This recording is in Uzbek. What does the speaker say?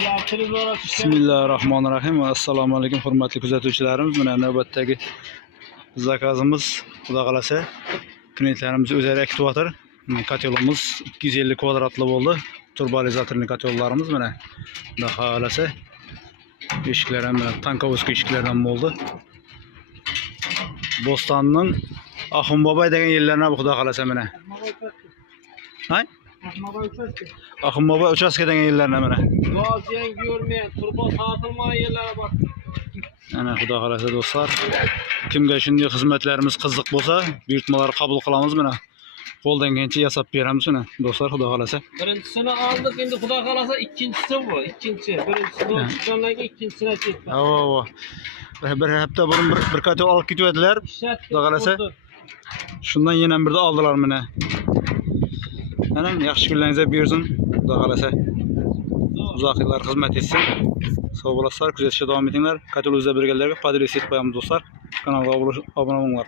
Bismillahirrahmanirrahim. Assalomu alaykum hurmatli kuzatuvchilarimiz. Mana navbatdagi zakazimiz Xudo qalasa klientlarimiz o'zlari kutyaptir. Kotelimiz 250 kvadratli bo'ldi. Turbolizatorli kotellarimiz mana Xudo qalasa eshiklar ham mana tankovskiy eshiklardan bo'ldi. Bo'stonning Ahunbobay degan yerlarni bu Xudo qalasa mana. Hay? Ahunbobay uchastka degan yerlarni mana. Gaz yangi yormayan, turbo sotilmagan yerlere bak. Ana Xudo qalasa do'stlar, kimga shunday xizmatlarimiz qiziq bo'lsa, buyurtmalar qabul qilamiz mana. Qo'ldan kelgancha yasab beramiz mana do'stlar, Xudo qalasa. Birinchisini aldık, endi Xudo qalasa ikkinchisi bu, ikkinchi. Birinchisini chiqqandan keyin ikkinchisini ketdi. Avo. Bir hafta burun bir kotel olib ketyaptilar. Xudo qalasa. Shundan yana birda oldilar mana. Ana yaxshi kunlaringizga buyursin, Xudo qalasa. Uzoq yillar xizmat etsin. Sog' bo'lasizlar, kuzatishda davom etinglar. Kotelingizda berganlarga podres etib qo'yamiz do'stlar. Kanalga obuna bo'linglar.